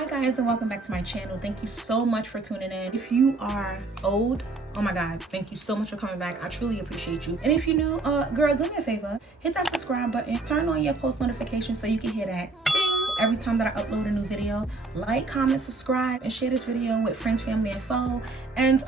Hi guys, and welcome back to my channel. Thank you so much for tuning in. If you are old, oh my god, thank you so much for coming back. I truly appreciate you. And if you're new, girl, do me a favor, hit that subscribe button, turn on your post notifications so you can hear that ding every time that I upload a new video. Like, comment, subscribe, and share this video with friends, family, and foe. And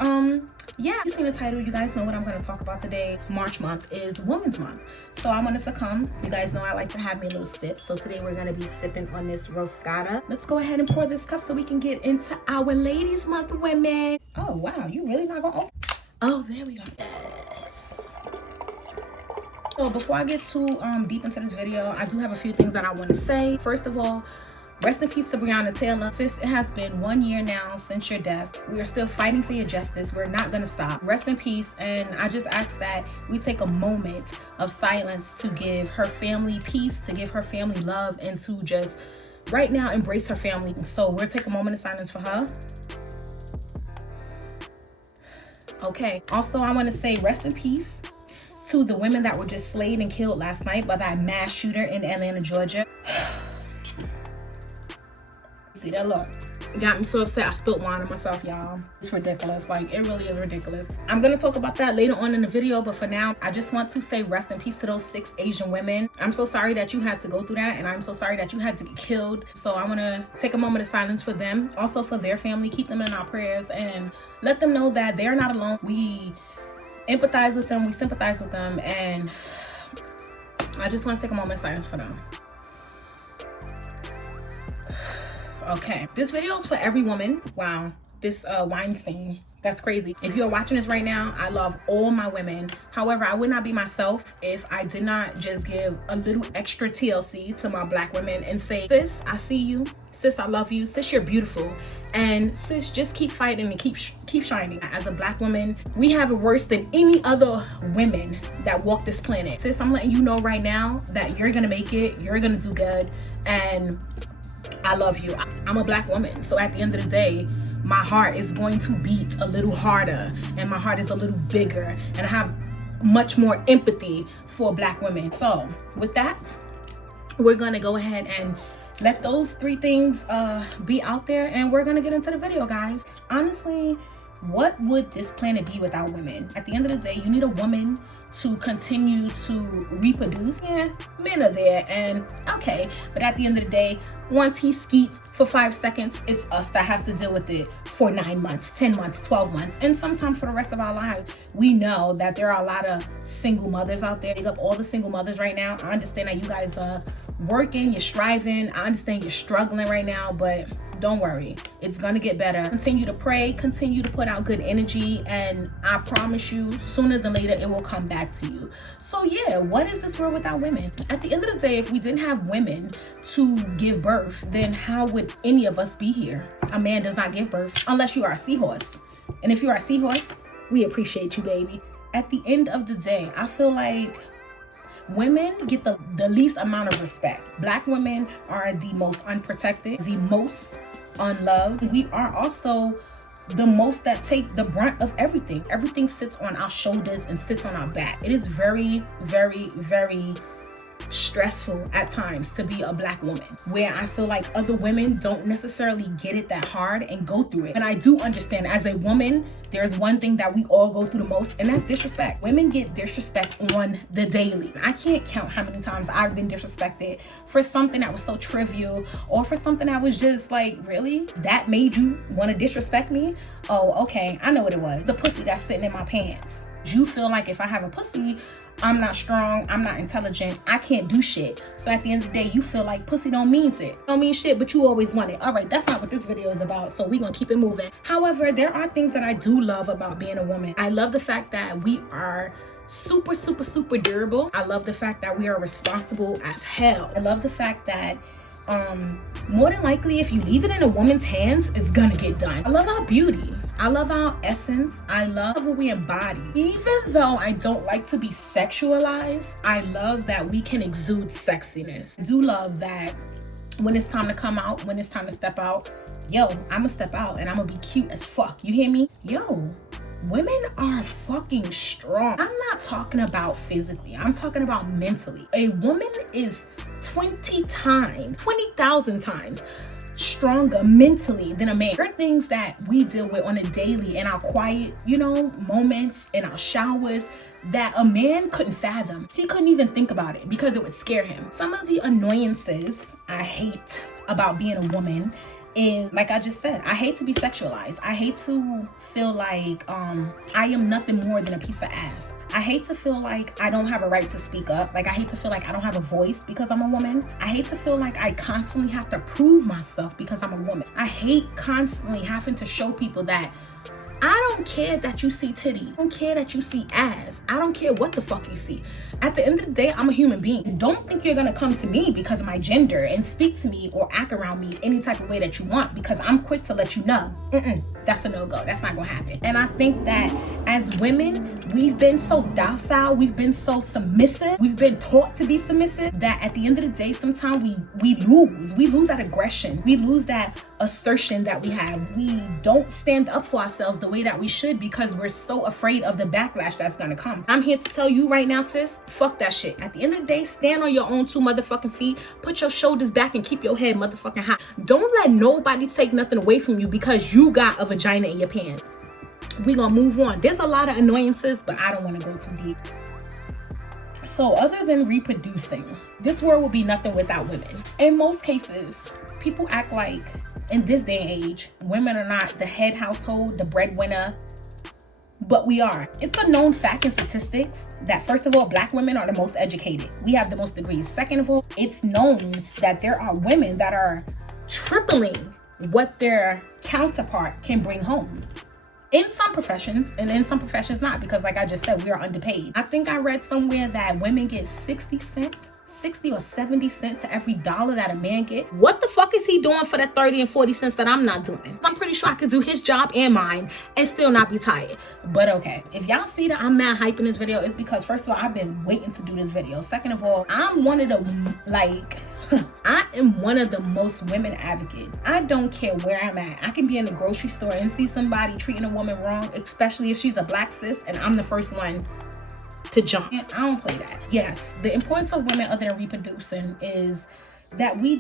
yeah, you've seen the title, you guys know what I'm going to talk about today. March month is Women's Month, so I wanted to come. You guys know I like to have me a little sip, so today we're going to be sipping on this roscata. Let's go ahead and pour this cup so we can get into our Ladies Month women. Oh wow, you really not gonna open? Oh, there we go. Yes. So before I get too deep into this video, I do have a few things that I want to say. First of all, rest in peace to Breonna Taylor. Sis, it has been 1 year now since your death. We are still fighting for your justice. We're not gonna stop. Rest in peace. And I just ask that we take a moment of silence to give her family peace, to give her family love, and to just right now embrace her family. So we'll take a moment of silence for her. Okay. Also, I want to say rest in peace to the women that were just slayed and killed last night by that mass shooter in Atlanta, Georgia. See that look? It got me so upset I spilled wine on myself, y'all. It's ridiculous. Like, it really is ridiculous. I'm gonna talk about that later on in the video, but for now, I just want to say rest in peace to those 6 Asian women. I'm so sorry that you had to go through that, and I'm so sorry that you had to get killed. So I wanna take a moment of silence for them, also for their family. Keep them in our prayers and let them know that they're not alone. We empathize with them, we sympathize with them, and I just want to take a moment of silence for them. Okay, this video is for every woman. Wow, this Weinstein, that's crazy. If you're watching this right now, I love all my women. However, I would not be myself if I did not just give a little extra TLC to my black women and say, sis, I see you. Sis, I love you. Sis, you're beautiful. And sis, just keep fighting and keep shining. As a black woman, we have it worse than any other women that walk this planet. Sis, I'm letting you know right now that you're gonna make it. You're gonna do good. And I love you. I'm a black woman, so at the end of the day, my heart is going to beat a little harder, and my heart is a little bigger, and I have much more empathy for black women. So with that, we're gonna go ahead and let those 3 things be out there, and we're gonna get into the video, guys. Honestly, what would this planet be without women? At the end of the day, you need a woman to continue to reproduce. Yeah, men are there, and okay, but at the end of the day, once he skeets for 5 seconds, it's us that has to deal with it for 9 months, 10 months, 12 months, and sometimes for the rest of our lives. We know that there are a lot of single mothers out there. Big up all the single mothers right now. I understand that you guys are working, you're striving. I understand you're struggling right now, but don't worry, it's gonna get better. Continue to pray, continue to put out good energy, and I promise you, sooner than later, it will come back to you. So yeah, what is this world without women? At the end of the day, if we didn't have women to give birth, then how would any of us be here? A man does not give birth unless you are a seahorse. And if you are a seahorse, we appreciate you, baby. At the end of the day, I feel like women get the least amount of respect. Black women are the most unprotected, the most unloved. We are also the most that take the brunt of everything. Everything sits on our shoulders and sits on our back. It is very, very, very stressful at times to be a black woman, where I feel like other women don't necessarily get it that hard and go through it. And I do understand, as a woman, there's one thing that we all go through the most, and that's disrespect. Women get disrespect on the daily. I can't count how many times I've been disrespected for something that was so trivial, or for something that was just like, really? That made you want to disrespect me? Oh, okay, I know what it was. The pussy that's sitting in my pants. You feel like if I have a pussy, I'm not strong, I'm not intelligent, I can't do shit. So at the end of the day, you feel like pussy don't mean shit. Don't mean shit, but you always want it. All right, that's not what this video is about, so we're gonna keep it moving. However, there are things that I do love about being a woman. I love the fact that we are super, super, super durable. I love the fact that we are responsible as hell. I love the fact that more than likely, if you leave it in a woman's hands, it's gonna get done. I love our beauty. I love our essence. I love what we embody. Even though I don't like to be sexualized, I love that we can exude sexiness. I do love that when it's time to come out, when it's time to step out, yo, I'ma step out and I'ma be cute as fuck. You hear me? Yo, women are fucking strong. I'm not talking about physically. I'm talking about mentally. A woman is 20,000 times stronger mentally than a man. There are things that we deal with on a daily in our quiet, moments, in our showers, that a man couldn't fathom. He couldn't even think about it because it would scare him. Some of the annoyances I hate about being a woman is, like I just said, I hate to be sexualized. I hate to feel like I am nothing more than a piece of ass. I hate to feel like I don't have a right to speak up. Like, I hate to feel like I don't have a voice because I'm a woman. I hate to feel like I constantly have to prove myself because I'm a woman. I hate constantly having to show people that I don't care that you see titties. I don't care that you see ass. I don't care what the fuck you see. At the end of the day, I'm a human being. Don't think you're gonna come to me because of my gender and speak to me or act around me any type of way that you want, because I'm quick to let you know. That's a no-go. That's not gonna happen. And I think that as women, we've been so docile, we've been so submissive, we've been taught to be submissive, that at the end of the day, sometimes we lose that aggression. We lose that assertion that we have. We don't stand up for ourselves the way that we should because we're so afraid of the backlash that's gonna come. I'm here to tell you right now, sis, fuck that shit. At the end of the day, stand on your own two motherfucking feet, put your shoulders back and keep your head motherfucking high. Don't let nobody take nothing away from you because you got a vagina in your pants. We gonna move on. There's a lot of annoyances, but I don't want to go too deep. So other than reproducing, this world will be nothing without women. In most cases, people act like in this day and age, women are not the head household, the breadwinner, but we are. It's a known fact in statistics that, first of all, Black women are the most educated. We have the most degrees. Second of all, it's known that there are women that are tripling what their counterpart can bring home. In some professions, and in some professions not, because like I just said, we are underpaid. I think I read somewhere that women get 60 or 70 cents to every dollar that a man get. What the fuck is he doing for that 30 and 40 cents that I'm not doing? I'm pretty sure I could do his job and mine and still not be tired. But okay, if y'all see that I'm mad hyping this video, it's because first of all, I've been waiting to do this video. Second of all, I'm one of the, I am one of the most women advocates. I don't care where I'm at. I can be in the grocery store and see somebody treating a woman wrong, especially if she's a Black sis, and I'm the first one to jump. And I don't play that. Yes, the importance of women other than reproducing is that we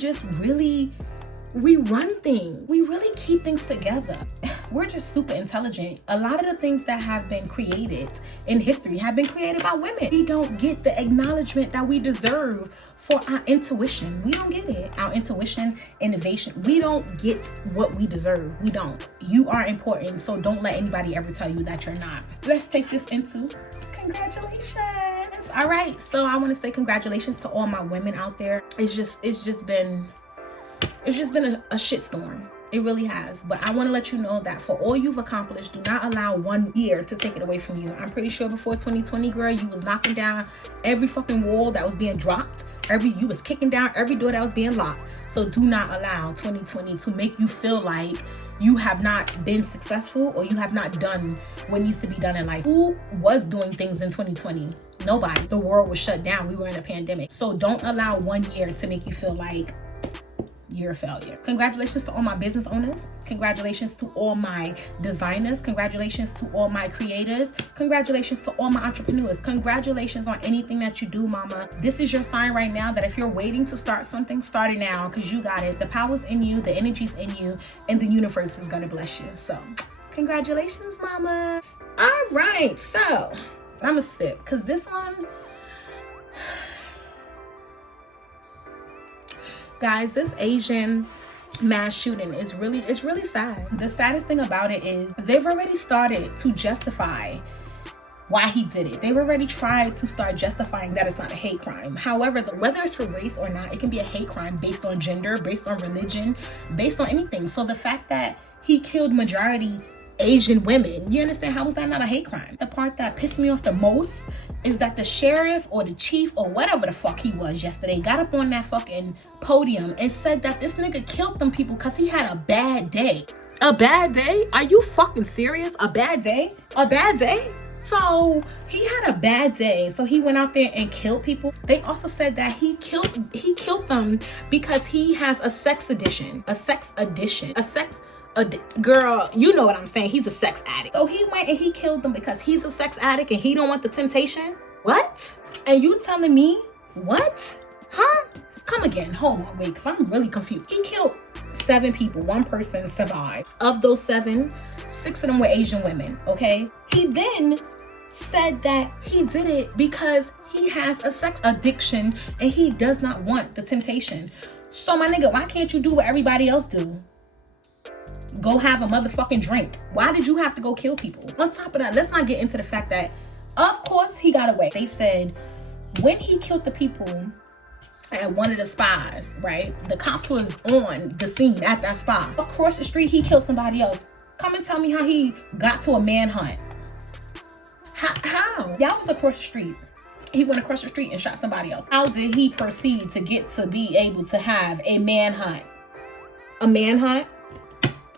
run things. We really keep things together. We're just super intelligent. A lot of the things that have been created in history have been created by women. We don't get the acknowledgement that we deserve for our intuition. We don't get it. Our intuition, innovation. We don't get what we deserve. We don't. You are important, so don't let anybody ever tell you that you're not. Let's take this into congratulations. All right, so I want to say congratulations to all my women out there. It's just been a shitstorm. It really has. But I want to let you know that for all you've accomplished, do not allow 1 year to take it away from you. I'm pretty sure before 2020, girl, you was knocking down every fucking wall that was being dropped. You was kicking down every door that was being locked. So do not allow 2020 to make you feel like you have not been successful or you have not done what needs to be done in life. Who was doing things in 2020? Nobody. The world was shut down. We were in a pandemic. So don't allow 1 year to make you feel like you're a failure. Congratulations to all my business owners. Congratulations to all my designers. Congratulations to all my creators. Congratulations to all my entrepreneurs. Congratulations on anything that you do, mama. This is your sign right now that if you're waiting to start something, start it now, because you got it. The power's in you, the energy's in you, and the universe is gonna bless you. So congratulations, mama. All right, so I'm gonna sip, because this one, guys, this Asian mass shooting is really sad. The saddest thing about it is they've already started to justify why he did it. They've already tried to start justifying that it's not a hate crime. However, whether it's for race or not, it can be a hate crime based on gender, based on religion, based on anything. So the fact that he killed majority Asian women, you understand, how is that not a hate crime? The part that pissed me off the most is that the sheriff or the chief or whatever the fuck he was yesterday got up on that fucking podium and said that this nigga killed them people because he had a bad day. A bad day? Are you fucking serious? A bad day? A bad day? So he had a bad day, so he went out there and killed people. They also said that he killed them because he has a sex addiction. Girl, you know what I'm saying. He's a sex addict. So he went and he killed them because he's a sex addict and he don't want the temptation? What? And you telling me what? Huh? Come again. Hold on, wait, because I'm really confused. He killed 7 people, 1 person survived. Of those 7, 6 of them were Asian women, okay? He then said that he did it because he has a sex addiction and he does not want the temptation. So my nigga, why can't you do what everybody else do? Go have a motherfucking drink. Why did you have to go kill people? On top of that, let's not get into the fact that, of course, he got away. They said when he killed the people at one of the spas, right? The cops was on the scene at that spa. Across the street, he killed somebody else. Come and tell me how he got to a manhunt. How? Y'all was across the street. He went across the street and shot somebody else. How did he proceed to get to be able to have a manhunt? A manhunt?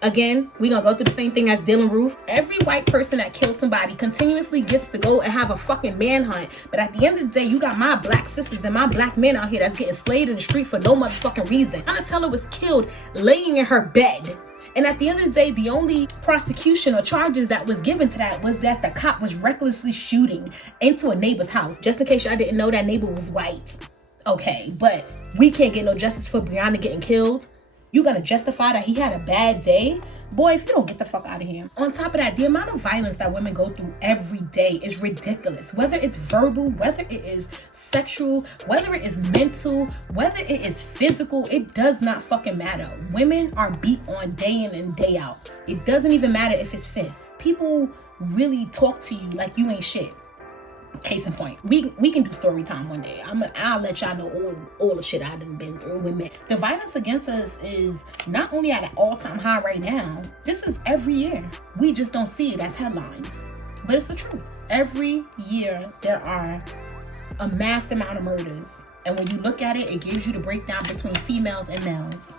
Again, we gonna go through the same thing as Dylan Roof. Every white person that kills somebody continuously gets to go and have a fucking manhunt. But at the end of the day, you got my black sisters and my black men out here that's getting slayed in the street for no motherfucking reason. Anna Teller was killed laying in her bed. And at the end of the day, the only prosecution or charges that was given to that was that the cop was recklessly shooting into a neighbor's house. Just in case y'all didn't know, that neighbor was white. Okay, but we can't get no justice for Breonna getting killed. You gonna justify that he had a bad day? Boy, if you don't get the fuck out of here. On top of that, the amount of violence that women go through every day is ridiculous. Whether it's verbal, whether it is sexual, whether it is mental, whether it is physical, it does not fucking matter. Women are beat on day in and day out. It doesn't even matter if it's fists. People really talk to you like you ain't shit. Case in point, we can do story time one day. I'll let y'all know all the shit I done been through with men. The violence against us is not only at an all-time high right now. This is every year. We just don't see it as headlines, but it's the truth. Every year there are a mass amount of murders, and when you look at it, it gives you the breakdown between females and males.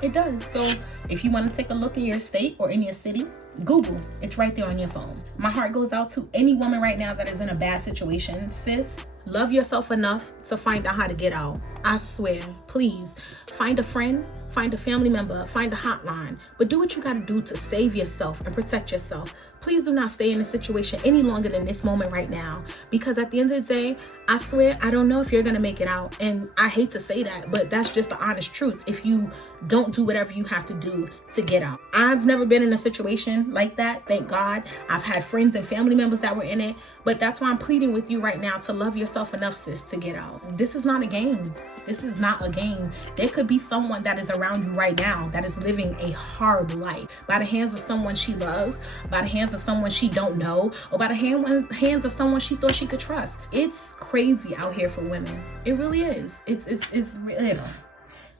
It does. So if you want to take a look in your state or in your city, Google. It's right there on your phone. My heart goes out to any woman right now that is in a bad situation. Sis, love yourself enough to find out how to get out. I swear, please find a friend, find a family member, find a hotline, but do what you got to do to save yourself and protect yourself. Please do not stay in this situation any longer than this moment right now, because at the end of the day, I swear, I don't know if you're going to make it out. And I hate to say that, but that's just the honest truth. If you don't do whatever you have to do to get out. I've never been in a situation like that. Thank God. I've had friends and family members that were in it, but that's why I'm pleading with you right now to love yourself enough, sis, to get out. This is not a game. This is not a game. There could be someone that is around you right now that is living a horrible life by the hands of someone she loves, by the hands of someone she don't know, or by the hands of someone she thought she could trust. It's crazy out here for women. It really is. It's really,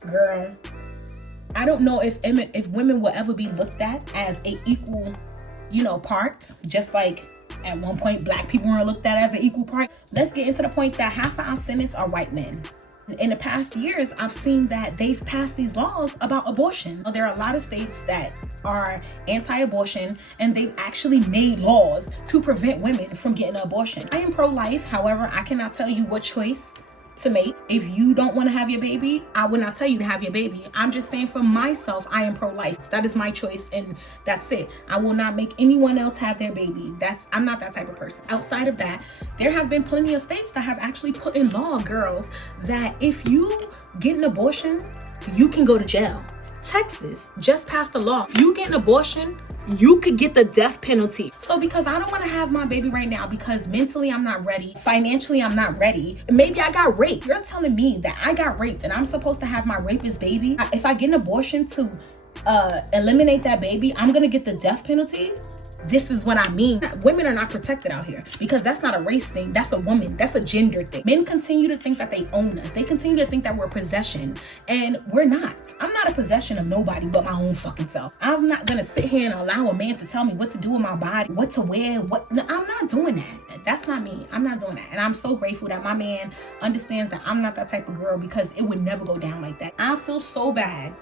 girl. I don't know if women will ever be looked at as a equal, part, just like at one point black people were looked at as an equal part. Let's get into the point that half of our senates are white men. In the past years, I've seen that they've passed these laws about abortion. There are a lot of states that are anti-abortion, and they've actually made laws to prevent women from getting an abortion. I am pro-life. However, I cannot tell you what choice to make. If you don't want to have your baby, I would not tell you to have your baby. I'm just saying for myself, I am pro-life. That is my choice, and that's it. I will not make anyone else have their baby. I'm not that type of person. Outside of that, there have been plenty of states that have actually put in law, girls, that if you get an abortion, you can go to jail. Texas just passed a law. If you get an abortion, you could get the death penalty. So because I don't want to have my baby right now because mentally I'm not ready, financially I'm not ready, maybe I got raped. You're telling me that I got raped and I'm supposed to have my rapist baby? If I get an abortion to eliminate that baby, I'm gonna get the death penalty? This is what I mean. Women are not protected out here because that's not a race thing. That's a woman. That's a gender thing. Men continue to think that they own us. They continue to think that we're a possession, and we're not. I'm not a possession of nobody but my own fucking self. I'm not gonna sit here and allow a man to tell me what to do with my body, what to wear, No, I'm not doing that. That's not me. I'm not doing that. And I'm so grateful that my man understands that I'm not that type of girl, because it would never go down like that. I feel so bad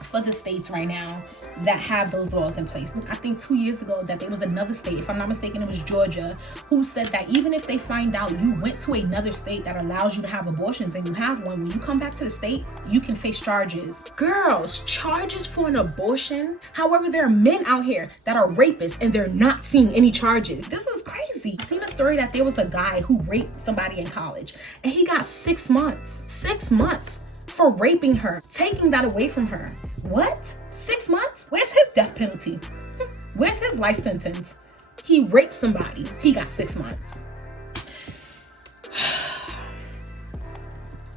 for the states right now that have those laws in place. I think 2 years ago that there was another state, if I'm not mistaken, it was Georgia, who said that even if they find out you went to another state that allows you to have abortions and you have one, when you come back to the state, you can face charges. Girls, charges for an abortion? However, there are men out here that are rapists and they're not seeing any charges. This is crazy. I've seen a story that there was a guy who raped somebody in college and he got 6 months. 6 months. for raping her, taking that away from her. What? 6 months? Where's his death penalty? Where's his life sentence? He raped somebody. He got 6 months.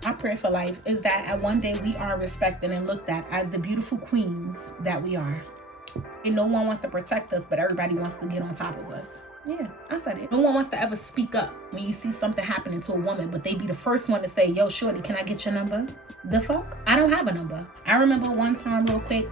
My prayer for life is that at one day we are respected and looked at as the beautiful queens that we are. And no one wants to protect us, but everybody wants to get on top of us. Yeah, I said it. No one wants to ever speak up when you see something happening to a woman, but they be the first one to say, yo, shorty, can I get your number? The fuck? I don't have a number. I remember one time real quick,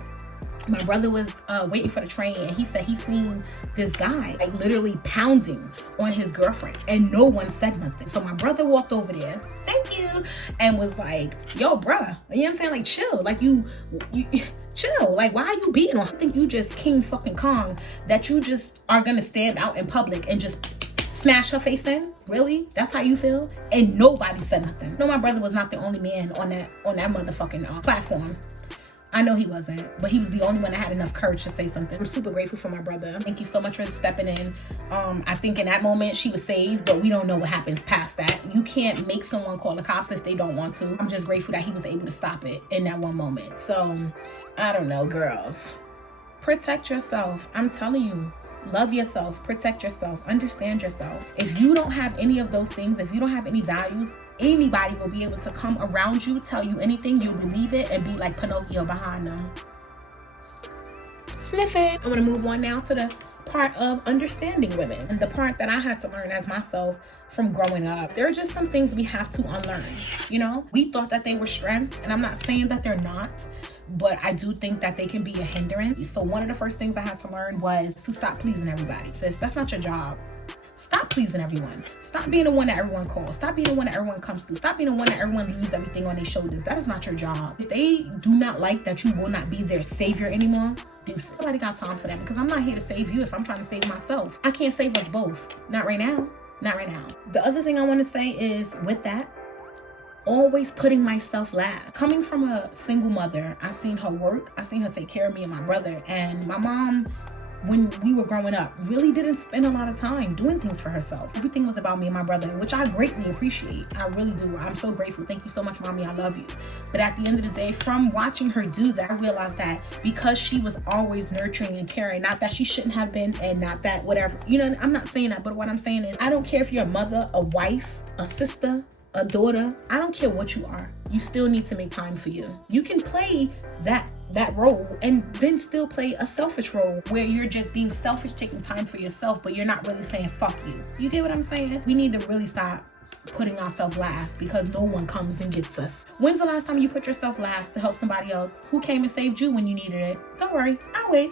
my brother was waiting for the train, and he said he seen this guy like literally pounding on his girlfriend, and no one said nothing. So my brother walked over there, thank you, and was like, yo, bruh, you know what I'm saying? Like, chill. Like, you chill. Like, why are you beating on? I think you just King fucking Kong, that you just are gonna stand out in public and just smash her face in? Really? That's how you feel? And nobody said nothing. No, my brother was not the only man on that motherfucking platform. I know he wasn't, but he was the only one that had enough courage to say something. I'm super grateful for my brother. Thank you so much for stepping in. I think in that moment she was saved, but we don't know what happens past that. You can't make someone call the cops if they don't want to. I'm just grateful that he was able to stop it in that one moment. So, I don't know, girls. Protect yourself. I'm telling you. Love yourself, protect yourself, understand yourself. If you don't have any of those things, if you don't have any values, anybody will be able to come around you, tell you anything, you'll believe it, and be like Pinocchio behind them. Sniff it. I'm gonna move on now to the part of understanding women, and the part that I had to learn as myself from growing up. There are just some things we have to unlearn. You know, we thought that they were strengths, and I'm not saying that they're not, but I do think that they can be a hindrance. So one of the first things I had to learn was to stop pleasing everybody. Sis, that's not your job. Stop pleasing everyone. Stop being the one that everyone calls. Stop being the one that everyone comes to. Stop being the one that everyone leaves everything on their shoulders. That is not your job. If they do not like that you will not be their savior anymore, nobody got time for that, because I'm not here to save you if I'm trying to save myself. I can't save us both. Not right now. Not right now. The other thing I want to say is, with that, always putting myself last. Coming from a single mother, I seen her work. I seen her take care of me and my brother. And my mom, when we were growing up, really didn't spend a lot of time doing things for herself. Everything was about me and my brother, which I greatly appreciate. I really do. I'm so grateful. Thank you so much, mommy. I love you. But at the end of the day, from watching her do that, I realized that because she was always nurturing and caring, not that she shouldn't have been, and not that whatever, you know, I'm not saying that, but what I'm saying is, I don't care if you're a mother, a wife, a sister, a daughter, I don't care what you are. You still need to make time for you. You can play that role and then still play a selfish role where you're just being selfish, taking time for yourself, but you're not really saying fuck you. You get what I'm saying? We need to really stop putting ourselves last, because no one comes and gets us. When's the last time you put yourself last to help somebody else? Who came and saved you when you needed it? Don't worry, I'll wait.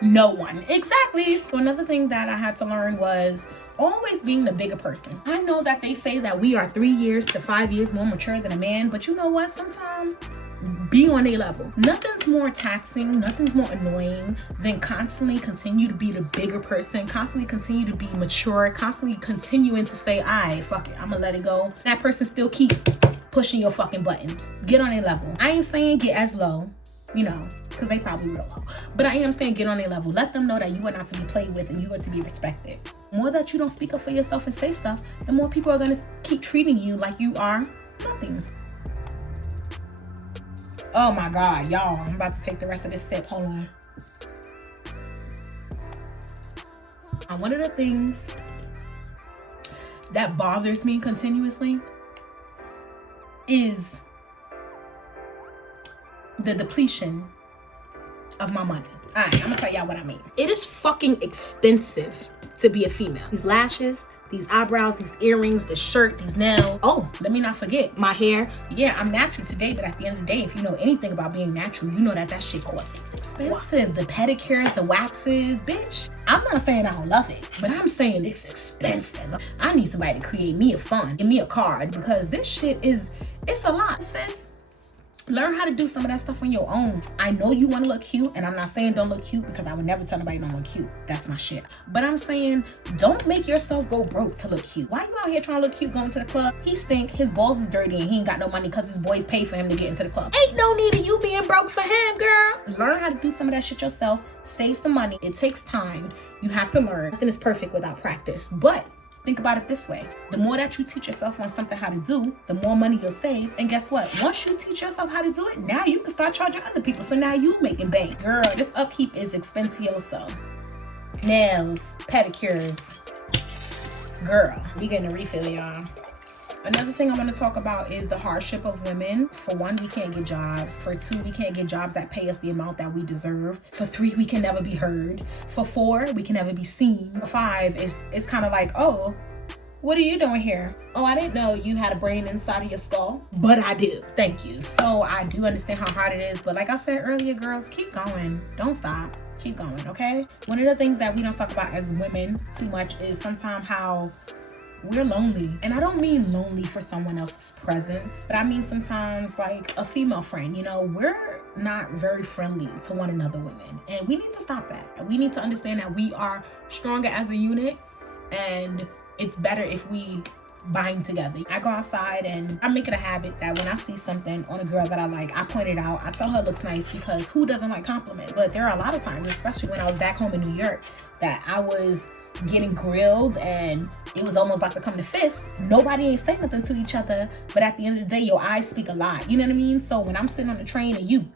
No one. Exactly. So another thing that I had to learn was always being the bigger person. I know that they say that we are 3 years to 5 years more mature than a man, but you know what? Sometimes be on a level. Nothing's more taxing, nothing's more annoying than constantly continue to be the bigger person, constantly continue to be mature, constantly continuing to say, alright, fuck it, I'm gonna let it go. That person still keep pushing your fucking buttons. Get on a level. I ain't saying get as low, you know, because they probably real low. But I am saying get on a level. Let them know that you are not to be played with and you are to be respected. The more that you don't speak up for yourself and say stuff, the more people are going to keep treating you like you are nothing. Oh my God, y'all. I'm about to take the rest of this sip. Hold on. One of the things that bothers me continuously is the depletion of my money. All right, I'm gonna tell y'all what I mean. It is fucking expensive to be a female. These lashes, these eyebrows, these earrings, this shirt, these nails. Oh, let me not forget my hair. Yeah, I'm natural today, but at the end of the day, if you know anything about being natural, you know that that shit costs. It's expensive. The pedicures, the waxes, bitch. I'm not saying I don't love it, but I'm saying it's expensive. I need somebody to create me a fund, give me a card, because this shit it's a lot, sis. Learn how to do some of that stuff on your own. I know you want to look cute, and I'm not saying don't look cute, because I would never tell nobody don't look cute. That's my shit. But I'm saying don't make yourself go broke to look cute. Why you out here trying to look cute going to the club? He stink, his balls is dirty, and he ain't got no money because his boys pay for him to get into the club. Ain't no need of you being broke for him, girl. Learn how to do some of that shit yourself. Save some money. It takes time. You have to learn. Nothing is perfect without practice. But Think about it this way. The more that you teach yourself on something how to do, the more money you'll save. And guess what? Once you teach yourself how to do it, now you can start charging other people. So now you making bank. Girl, this upkeep is expensioso. Nails, pedicures. Girl, we getting a refill, y'all. Another thing I want to talk about is the hardship of women. For one, we can't get jobs. For two, we can't get jobs that pay us the amount that we deserve. For three, we can never be heard. For four, we can never be seen. For five, it's kind of like, oh, what are you doing here? Oh, I didn't know you had a brain inside of your skull, but I do. Thank you. So I do understand how hard it is. But like I said earlier, girls, keep going. Don't stop. Keep going, okay? One of the things that we don't talk about as women too much is sometimes how we're lonely. And I don't mean lonely for someone else's presence, but I mean sometimes like a female friend, you know, we're not very friendly to one another, women. And we need to stop that. We need to understand that we are stronger as a unit, and it's better if we bind together. I go outside and I make it a habit that when I see something on a girl that I like, I point it out. I tell her it looks nice, because who doesn't like compliments? But there are a lot of times, especially when I was back home in New York, that I was getting grilled and it was almost about to come to fist. Nobody ain't saying nothing to each other, but at the end of the day, your eyes speak a lot. You know what I mean? So when I'm sitting on the train and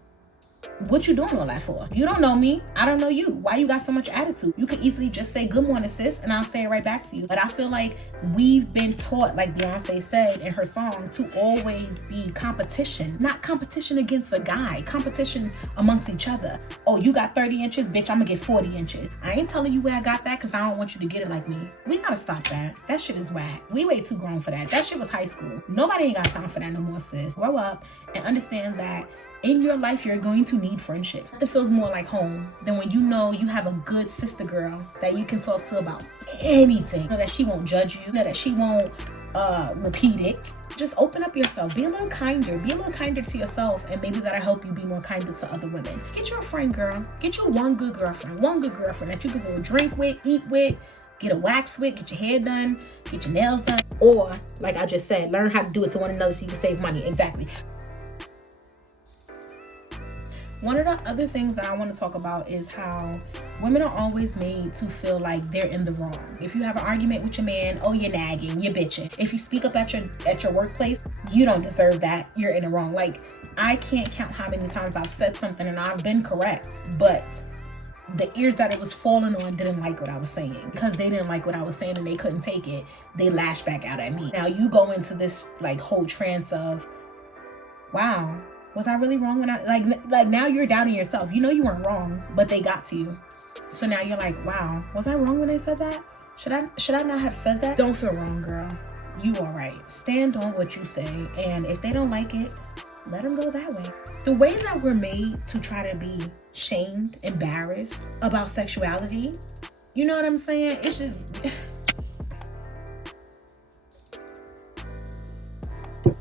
what you doing all that for? You don't know me. I don't know you. Why you got so much attitude? You could easily just say, good morning, sis, and I'll say it right back to you. But I feel like we've been taught, like Beyonce said in her song, to always be competition. Not competition against a guy. Competition amongst each other. Oh, you got 30 inches? Bitch, I'm gonna get 40 inches. I ain't telling you where I got that because I don't want you to get it like me. We gotta stop that. That shit is whack. We way too grown for that. That shit was high school. Nobody ain't got time for that no more, sis. Grow up and understand that in your life, you're going to need friendships. It feels more like home than when you know you have a good sister girl that you can talk to about anything. You know that she won't judge you, that she won't repeat it. Just open up yourself. Be a little kinder. Be a little kinder to yourself, and maybe that'll help you be more kinder to other women. Get you a friend, girl. Get you one good girlfriend that you can go drink with, eat with, get a wax with, get your hair done, get your nails done. Or, like I just said, learn how to do it to one another so you can save money. Exactly. One of the other things that I want to talk about is how women are always made to feel like they're in the wrong. If you have an argument with your man, oh, you're nagging, you're bitching. If you speak up at your workplace, you don't deserve that. You're in the wrong. Like, I can't count how many times I've said something and I've been correct, but the ears that it was falling on didn't like what I was saying. Because they didn't like what I was saying and they couldn't take it, they lashed back out at me. Now you go into this like whole trance of, wow, was I really wrong when I like now you're doubting yourself. You know you weren't wrong, but they got to you. So now you're like, wow, was I wrong when I said that? Should I not have said that? Don't feel wrong, girl. You are right. Stand on what you say, and if they don't like it, let them go that way. The way that we're made to try to be shamed, embarrassed about sexuality, you know what I'm saying? It's just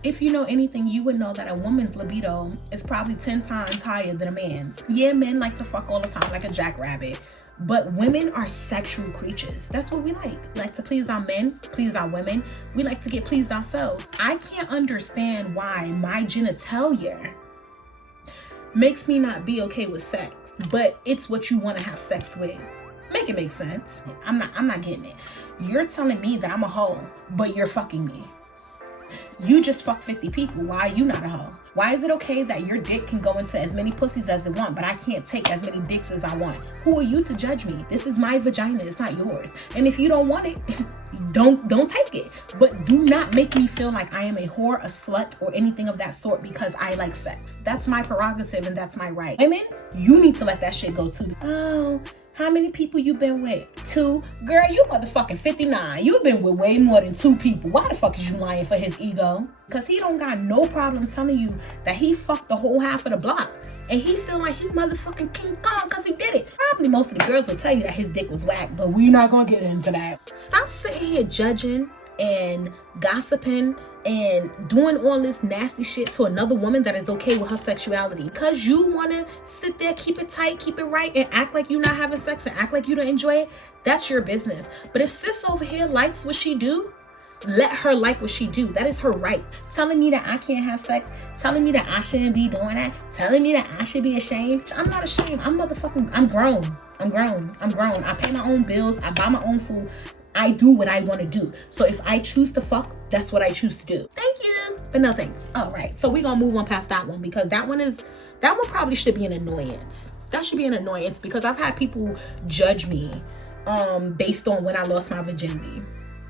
if you know anything, you would know that a woman's libido is probably 10 times higher than a man's. Yeah, men like to fuck all the time like a jackrabbit, but women are sexual creatures. That's what we like. We like to please our men, please our women. We like to get pleased ourselves. I can't understand why my genitalia makes me not be okay with sex, but it's what you want to have sex with. Make it make sense. I'm not getting it. You're telling me that I'm a hoe, but you're fucking me. You just fuck 50 people. Why are you not a hoe? Why is it okay that your dick can go into as many pussies as it want, but I can't take as many dicks as I want? Who are you to judge me? This is my vagina. It's not yours. And if you don't want it, don't take it. But do not make me feel like I am a whore, a slut, or anything of that sort because I like sex. That's my prerogative and that's my right. Women, you need to let that shit go too. Oh, how many people you been with? 2? Girl, you motherfucking 59. You've been with way more than 2 people. Why the fuck is you lying for his ego? Because he don't got no problem telling you that he fucked the whole half of the block. And he feel like he motherfucking King Kong because he did it. Probably most of the girls will tell you that his dick was whack, but we're not going to get into that. Stop sitting here judging and gossiping and doing all this nasty shit to another woman that is okay with her sexuality. Because you want to sit there, keep it tight, keep it right, and act like you're not having sex and act like you don't enjoy it, that's your business. But if sis over here likes what she do, let her like what she do. That is her right. Telling me that I can't have sex, telling me that I shouldn't be doing that, telling me that I should be ashamed. I'm not ashamed. I'm grown. I pay my own bills. I buy my own food. I do what I want to do. So if I choose to fuck, that's what I choose to do. Thank you, but no thanks. All right, so we're gonna move on past that one, because that one probably should be an annoyance. That should be an annoyance, because I've had people judge me based on when I lost my virginity.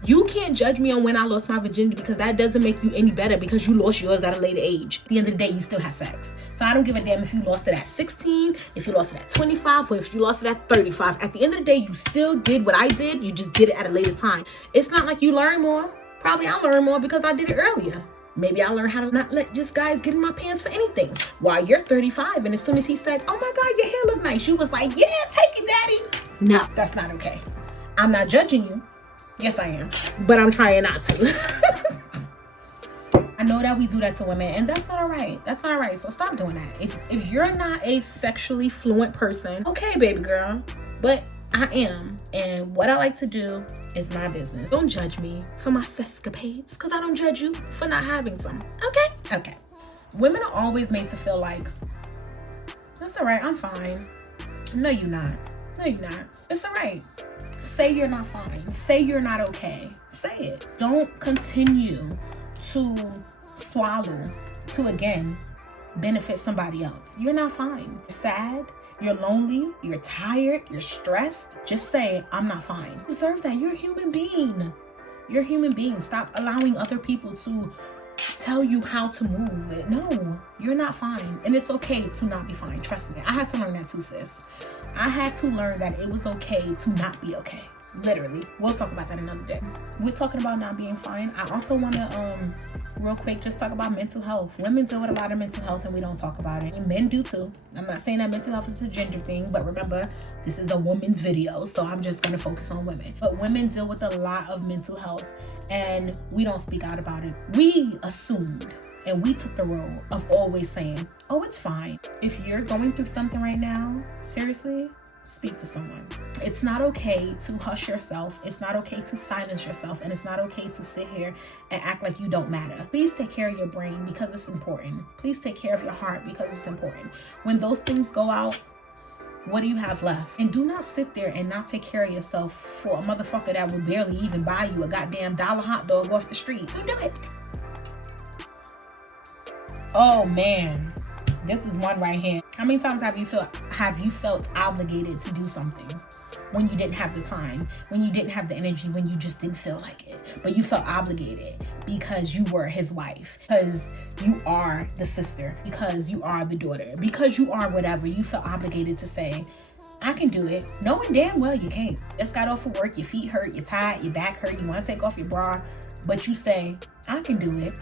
You can't judge me on when I lost my virginity, because that doesn't make you any better because you lost yours at a later age. At the end of the day, you still have sex. So I don't give a damn if you lost it at 16, if you lost it at 25, or if you lost it at 35. At the end of the day, you still did what I did. You just did it at a later time. It's not like you learn more. Probably I learned more because I did it earlier. Maybe I learned how to not let just guys get in my pants for anything. While you're 35, and as soon as he said, oh my God, your hair look nice, you was like, yeah, take it, daddy. No, that's not okay. I'm not judging you. Yes, I am. But I'm trying not to. I know that we do that to women, and that's not all right. That's not all right. So stop doing that. If you're not a sexually fluent person, okay, baby girl. But I am. And what I like to do is my business. Don't judge me for my sexcapades, because I don't judge you for not having some. Okay? Okay. Women are always made to feel like, that's all right, I'm fine. No, you're not. No, you're not. It's all right. Say you're not fine. Say you're not okay. Say it. Don't continue to swallow to, again, benefit somebody else. You're not fine. You're sad. You're lonely. You're tired. You're stressed. Just say, I'm not fine. You deserve that. You're a human being. You're a human being. Stop allowing other people to tell you how to move. No, you're not fine. And it's okay to not be fine. Trust me. I had to learn that too, sis. I had to learn that it was okay to not be okay. Literally. We'll talk about that another day. We're talking about not being fine. I also want to real quick just talk about mental health. Women deal with a lot of mental health and we don't talk about it. And men do too. I'm not saying that mental health is a gender thing, but remember, this is a woman's video, so I'm just going to focus on women. But women deal with a lot of mental health and we don't speak out about it. We assumed and we took the role of always saying, oh, it's fine. If you're going through something right now, seriously, speak to someone. It's not okay to hush yourself. It's not okay to silence yourself. And it's not okay to sit here and act like you don't matter. Please take care of your brain because it's important. Please take care of your heart because it's important. When those things go out, what do you have left? And do not sit there and not take care of yourself for a motherfucker that will barely even buy you a goddamn $1 hot dog off the street. You do it. Oh man. This is one right here. How many times have you felt obligated to do something when you didn't have the time, when you didn't have the energy, when you just didn't feel like it, but you felt obligated because you were his wife, because you are the sister, because you are the daughter, because you are whatever. You felt obligated to say, I can do it, knowing damn well you can't. Just got off of work, your feet hurt, you're tired, your back hurt, you want to take off your bra, but you say, I can do it.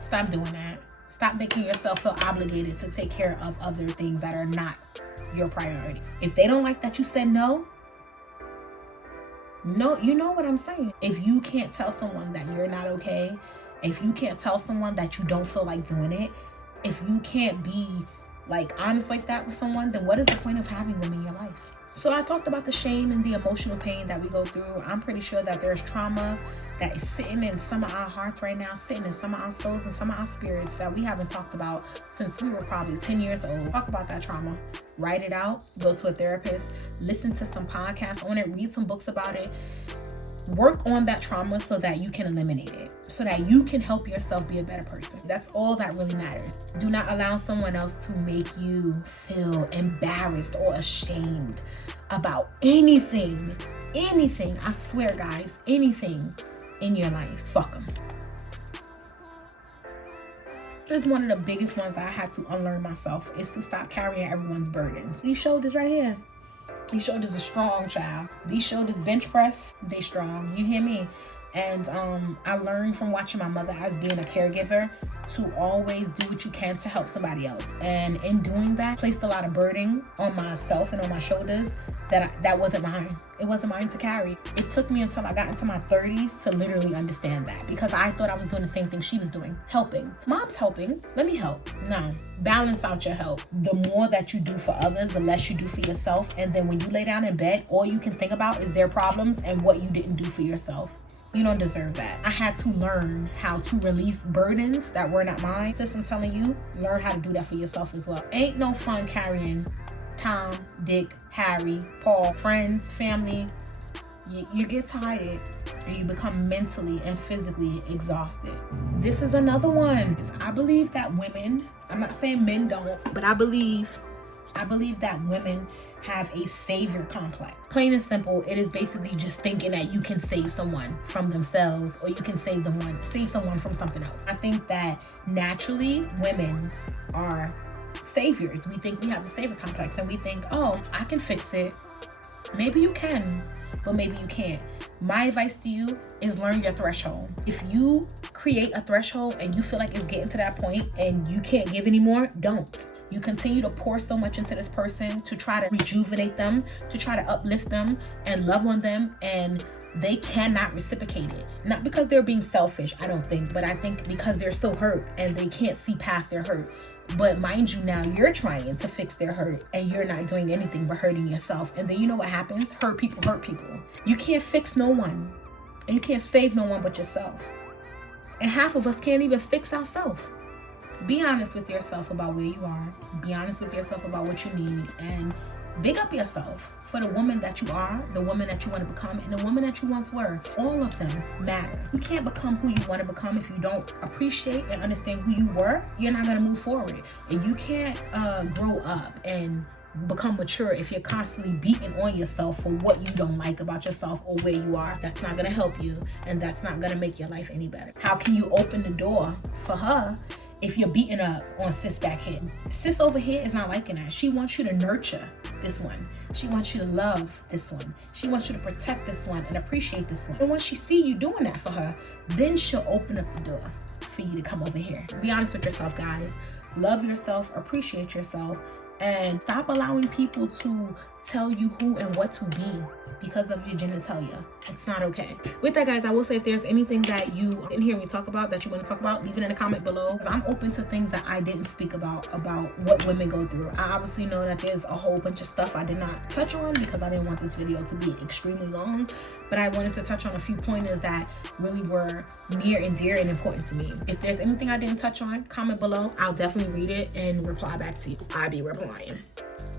Stop doing that. Stop making yourself feel obligated to take care of other things that are not your priority. If they don't like that you said no, you know what I'm saying. If you can't tell someone that you're not okay, if you can't tell someone that you don't feel like doing it, if you can't be like honest like that with someone, then what is the point of having them in your life? So I talked about the shame and the emotional pain that we go through. I'm pretty sure that there's trauma that is sitting in some of our hearts right now, sitting in some of our souls and some of our spirits that we haven't talked about since we were probably 10 years old. Talk about that trauma. Write it out. Go to a therapist. Listen to some podcasts on it. Read some books about it. Work on that trauma so that you can eliminate it, so that you can help yourself be a better person. That's all that really matters. Do not allow someone else to make you feel embarrassed or ashamed about anything. Anything, I swear guys, anything in your life. Fuck them. This is one of the biggest ones that I had to unlearn myself, is to stop carrying everyone's burdens. These shoulders right here. These shoulders are strong, child. These shoulders bench press, they strong. You hear me? And I learned from watching my mother as being a caregiver to always do what you can to help somebody else. And in doing that, placed a lot of burden on myself and on my shoulders that wasn't mine. It wasn't mine to carry. It took me until I got into my 30s to literally understand that, because I thought I was doing the same thing she was doing, helping. Mom's helping, let me help. No, balance out your help. The more that you do for others, the less you do for yourself. And then when you lay down in bed, all you can think about is their problems and what you didn't do for yourself. You don't deserve that. I had to learn how to release burdens that were not mine. Sis, I'm telling you, learn how to do that for yourself as well. Ain't no fun carrying Tom, Dick, Harry, Paul, friends, family, You get tired and you become mentally and physically exhausted. This is another one. I believe that women, I'm not saying men don't, but I believe that women have a savior complex. Plain and simple, it is basically just thinking that you can save someone from themselves, or you can save someone from something else. I think that naturally women are saviors. We think we have the savior complex, and we think, oh, I can fix it. Maybe you can, but maybe you can't. My advice to you is learn your threshold. If you create a threshold and you feel like it's getting to that point and you can't give anymore, don't. You continue to pour so much into this person to try to rejuvenate them, to try to uplift them and love on them, and they cannot reciprocate it. Not because they're being selfish, I don't think, but I think because they're so hurt and they can't see past their hurt. But mind you, now you're trying to fix their hurt and you're not doing anything but hurting yourself. And then you know what happens? Hurt people hurt people. You can't fix no one, and you can't save no one but yourself. And half of us can't even fix ourselves. Be honest with yourself about where you are. Be honest with yourself about what you need, and big up yourself for the woman that you are, the woman that you want to become, and the woman that you once were. All of them matter. You can't become who you want to become if you don't appreciate and understand who you were. You're not going to move forward. And you can't grow up and become mature if you're constantly beating on yourself for what you don't like about yourself or where you are. That's not going to help you, and that's not going to make your life any better. How can you open the door for her if you're beating up on sis back here? Sis over here is not liking that. She wants you to nurture this one. She wants you to love this one. She wants you to protect this one and appreciate this one. And once she see you doing that for her, then she'll open up the door for you to come over here. Be honest with yourself, guys. Love yourself, appreciate yourself, and stop allowing people to tell you who and what to be because of your genitalia. It's not okay. With that, guys, I will say if there's anything that you didn't hear me talk about that you want to talk about, leave it in a comment below. I'm open to things that I didn't speak about what women go through. I obviously know that there's a whole bunch of stuff I did not touch on because I didn't want this video to be extremely long, but I wanted to touch on a few pointers that really were near and dear and important to me. If there's anything I didn't touch on, comment below. I'll definitely read it and reply back to you. I'll be replying.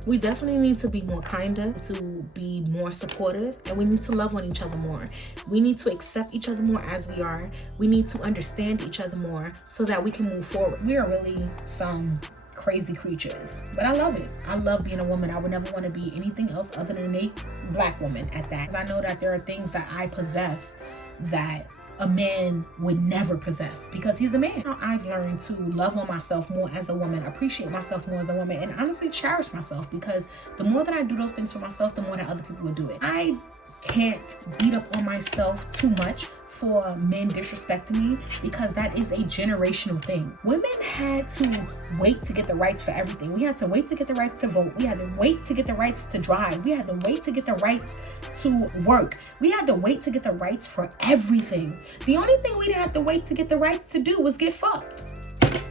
We definitely need to be more kinder, to be more supportive, and we need to love on each other more. We need to accept each other more as we are. We need to understand each other more so that we can move forward. We are really some crazy creatures, but I love it. I love being a woman. I would never want to be anything else other than a Black woman at that. 'Cause I know that there are things that I possess that a man would never possess because he's a man. I've learned to love on myself more as a woman, appreciate myself more as a woman, and honestly cherish myself, because the more that I do those things for myself, the more that other people will do it. I can't beat up on myself too much for men disrespecting me, because that is a generational thing. Women had to wait to get the rights for everything. We had to wait to get the rights to vote. We had to wait to get the rights to drive. We had to wait to get the rights to work. We had to wait to get the rights for everything. The only thing we didn't have to wait to get the rights to do was get fucked.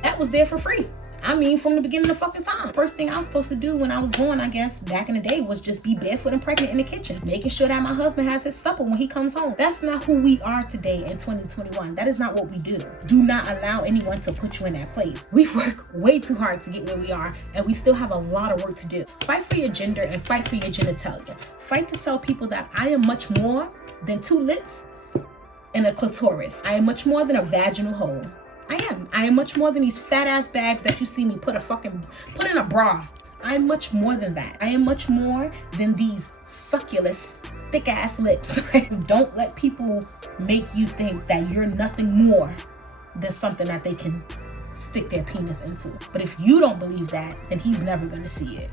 That was there for free. I mean, from the beginning of fucking time. First thing I was supposed to do when I was born, I guess, back in the day, was just be barefoot and pregnant in the kitchen, making sure that my husband has his supper when he comes home. That's not who we are today in 2021. That is not what we do. Do not allow anyone to put you in that place. We work way too hard to get where we are, and we still have a lot of work to do. Fight for your gender and fight for your genitalia. Fight to tell people that I am much more than 2 lips and a clitoris. I am much more than a vaginal hole. I am much more than these fat ass bags that you see me put in a bra. I am much more than that. I am much more than these succulous, thick ass lips. Don't let people make you think that you're nothing more than something that they can stick their penis into. But if you don't believe that, then he's never gonna see it.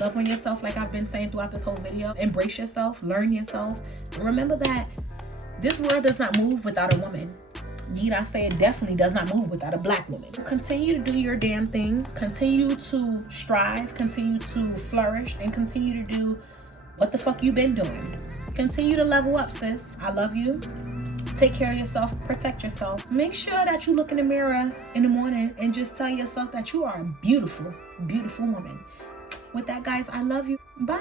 Love on yourself, like I've been saying throughout this whole video. Embrace yourself, learn yourself. Remember that this world does not move without a woman. Need I say, it definitely does not move without a Black woman. Continue to do your damn thing. Continue to strive. Continue to flourish. And continue to do what the fuck you've been doing. Continue to level up, sis. I love you. Take care of yourself. Protect yourself. Make sure that you look in the mirror in the morning and just tell yourself that you are a beautiful, beautiful woman. With that, guys, I love you. Bye.